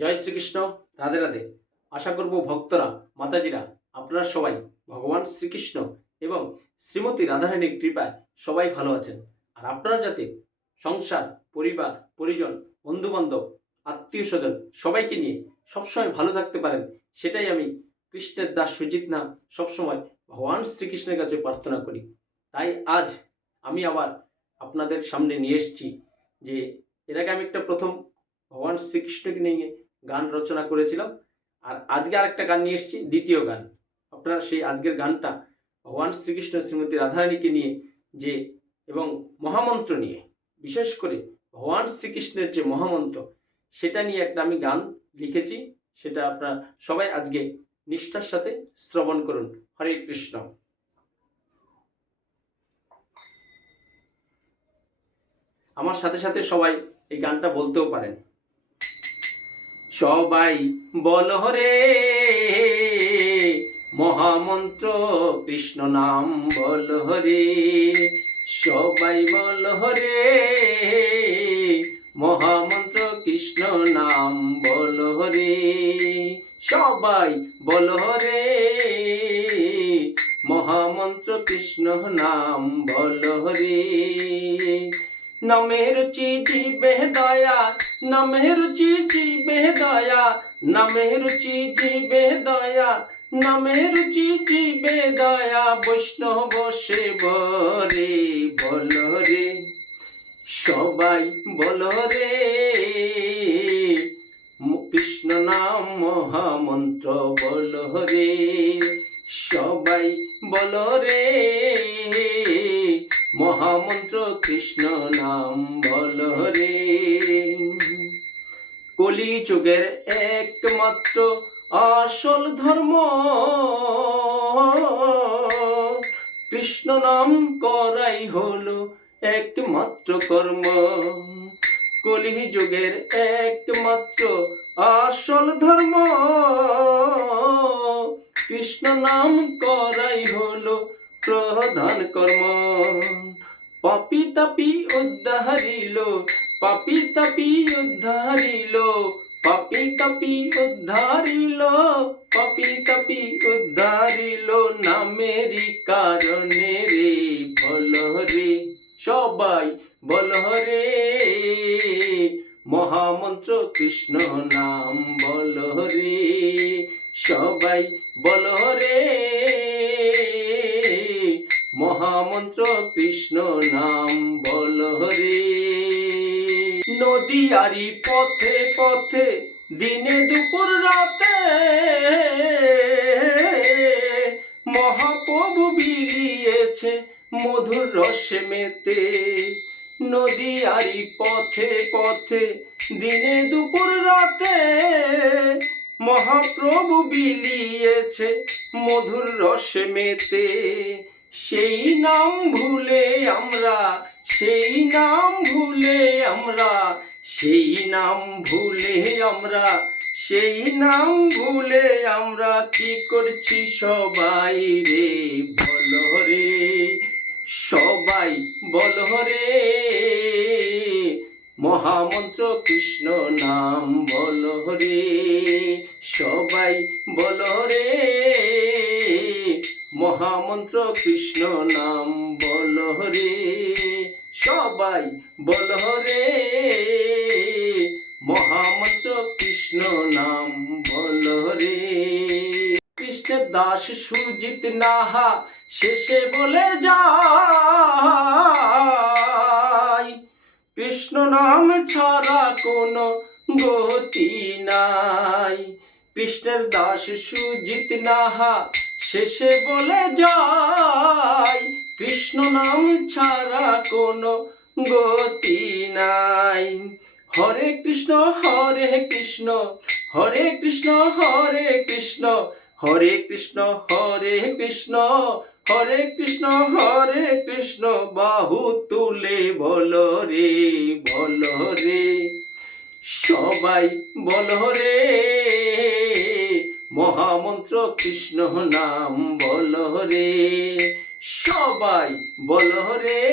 জয় শ্রীকৃষ্ণ, রাধে রাধে। আশা করব ভক্তরা, মাতাজিরা, আপনারা সবাই ভগবান শ্রীকৃষ্ণ এবং শ্রীমতী রাধারানীর কৃপায় সবাই ভালো আছেন। আর আপনারা যাতে সংসার, পরিবার, পরিজন, বন্ধুবান্ধব, আত্মীয় স্বজন সবাইকে নিয়ে সবসময় ভালো থাকতে পারেন, সেটাই আমি কৃষ্ণের দাস সুজিত নাম সবসময় ভগবান শ্রীকৃষ্ণের কাছে প্রার্থনা করি। তাই আজ আমি আবার আপনাদের সামনে নিয়ে এসেছি যে এর আগে আমি একটা প্রথম ভগবান শ্রীকৃষ্ণকে নিয়ে গান রচনা করেছিলাম। আর আজকে আরেকটা গান নিয়ে এসেছি, দ্বিতীয় গান। আপনারা সেই আজকের গানটা ভগবান শ্রীকৃষ্ণ শ্রীমতী রাধারানীকে নিয়ে যে এবং মহামন্ত্র নিয়ে, বিশেষ করে ভগবান শ্রীকৃষ্ণের যে মহামন্ত্র, সেটা নিয়ে একটা আমি গান লিখেছি, সেটা আপনারা সবাই আজকে নিষ্ঠার সাথে শ্রবণ করুন। হরে কৃষ্ণ। আমার সাথে সাথে সবাই এই গানটা বলতেও পারেন। সবাই বলহরে মহামন্ত্র কৃষ্ণ নাম বলহরে সবাই বলহরে মহামন্ত্র কৃষ্ণ নাম বলহরে সবাই বলহরে মহামন্ত্র কৃষ্ণ নাম বলহরে নমের চিজি বেহদয়া দয়া নামের চিজিবে দয়া নামের চিজিবে দয়া নামের চিজিবে দয়া বৈষ্ণব বসে বরে বল রে সবাই বল রে কৃষ্ণ নাম মহামন্ত্র বল রে সবাই বল রে মহামন্ত্র কৃষ্ণ যুগের একমাত্র আসল ধর্ম। কৃষ্ণ নাম করাই হলো একমাত্র কর্ম। কলি যুগের একমাত্র আসল ধর্ম। কৃষ্ণ নাম করাই হলো প্রধান কর্ম। পাপি তাপি উদ্ধারিল, পাপি তাপি উদ্ধারিল পাপি উদ্ধারিল পাপি উদ্ধারিল নামেরি কারণে রে বল রে সবাই বল রে মহামন্ত্র কৃষ্ণ নাম বল রে সবাই বল রে মহামন্ত্র কৃষ্ণ নাম নদীয়ারি পথে পথে, দিনে দুপুর রাতে মহাপ্রভু বিলিয়েছে মধুর রসে মেতে। নদীয়ারি পথে পথে, দিনে দুপুর রাতে মহাপ্রভু বিলিয়েছে মধুর রসে মেতে। সেই নাম ভুলে আমরা, সেই নাম ভুলে আমরা সেই নাম ভুলে আমরা, সেই নাম ভুলে আমরা কি করছি সবাই রে? বল রে সবাই বল রে মহামন্ত্র কৃষ্ণ নাম বল রে সবাই বল রে মহামন্ত্র কৃষ্ণ নাম বল রে সবাই বল রে দাস সুজিত নাহা শেষে বলে যায়, কৃষ্ণ নাম ছাড়া কোনো গতি নাই। কৃষ্ণের দাস সুজিত নাহা শেষে বলে যায়, কৃষ্ণ নাম ছাড়া কোনো গতি নাই। হরে কৃষ্ণ হরে কৃষ্ণ হরে কৃষ্ণ হরে কৃষ্ণ হরে কৃষ্ণ হরে কৃষ্ণ হরে কৃষ্ণ হরে কৃষ্ণ, বাহু তুলে বল রে বল রে। সবাই বল রে, মহামন্ত্র কৃষ্ণ নাম বল রে। সবাই বল রে,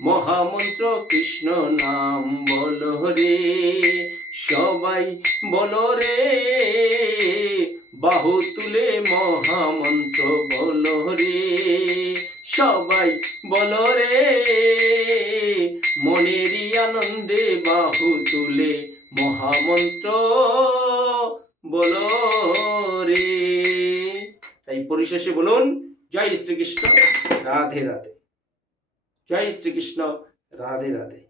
মহামন্ত্র কৃষ্ণ নাম বল রে। সবাই বলো রে বাহু তুলে মহামন্ত্র বলো রে সবাই বলো রে। মনেরই আনন্দে বাহু তুলে মহামন্ত্র বলো রে। তাই পরিশেষে বলুন জয় শ্রীকৃষ্ণ। রাধে রাধে। জয় শ্রীকৃষ্ণ রাধে রাধে।